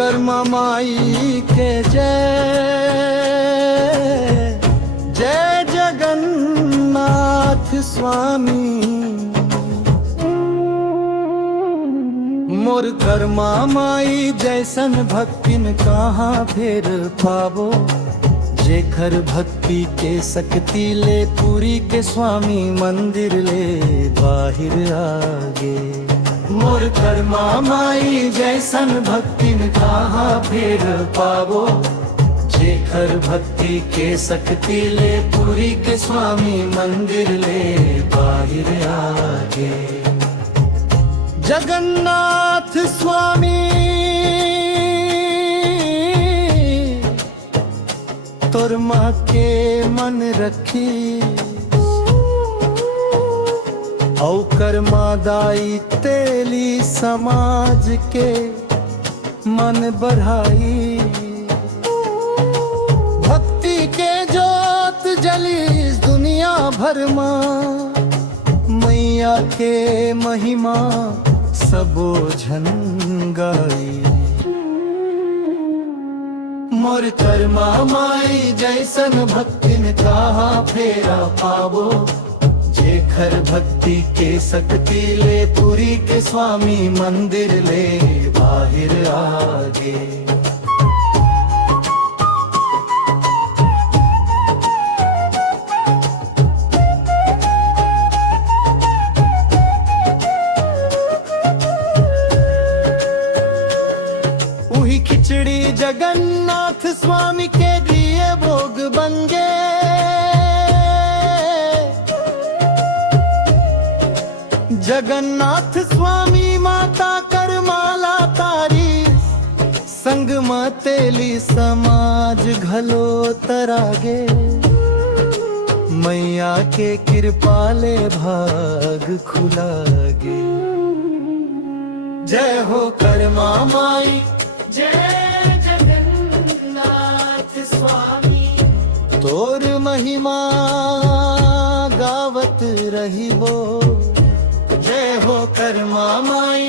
कर्मा माई के जय जय जगन्नाथ स्वामी। मोर कर्मा माई जैसन भक्तिन कहाँ फेर पाबो। जेखर भक्ति के शक्ति ले पूरी के स्वामी मंदिर ले बाहिर आगे। मोर कर्मा माई जैसन भक्तिन कहाँ फेर पाबो। जेखर भक्ति के शक्ति ले पूरी के स्वामी मंदिर ले बाहिर आगे। जगन्नाथ स्वामी तोर माँ के मन रखी औ कर्मा दाई तेली समाज के मन बढ़ाई। भक्ति के जोत जली इस दुनिया भर में मैया के महिमा सबो झन गाई। मोर कर्मा माई जैसन भक्तिन कहाँ फेरा पाबो। जेखर भक्ति के शक्ति ले पूरी के स्वामी मंदिर ले बाहिर आगे। खिचड़ी जगन्नाथ स्वामी के लिए भोग बन गए। जगन्नाथ स्वामी माता करमाला तारी संग तेली समाज घलो तरागे। मैया के कृपा ले भाग खुलागे। जय हो कर्मा माई जय जगन्नाथ स्वामी। तोर महिमा गावत रहिबो। जय हो कर्मा माई।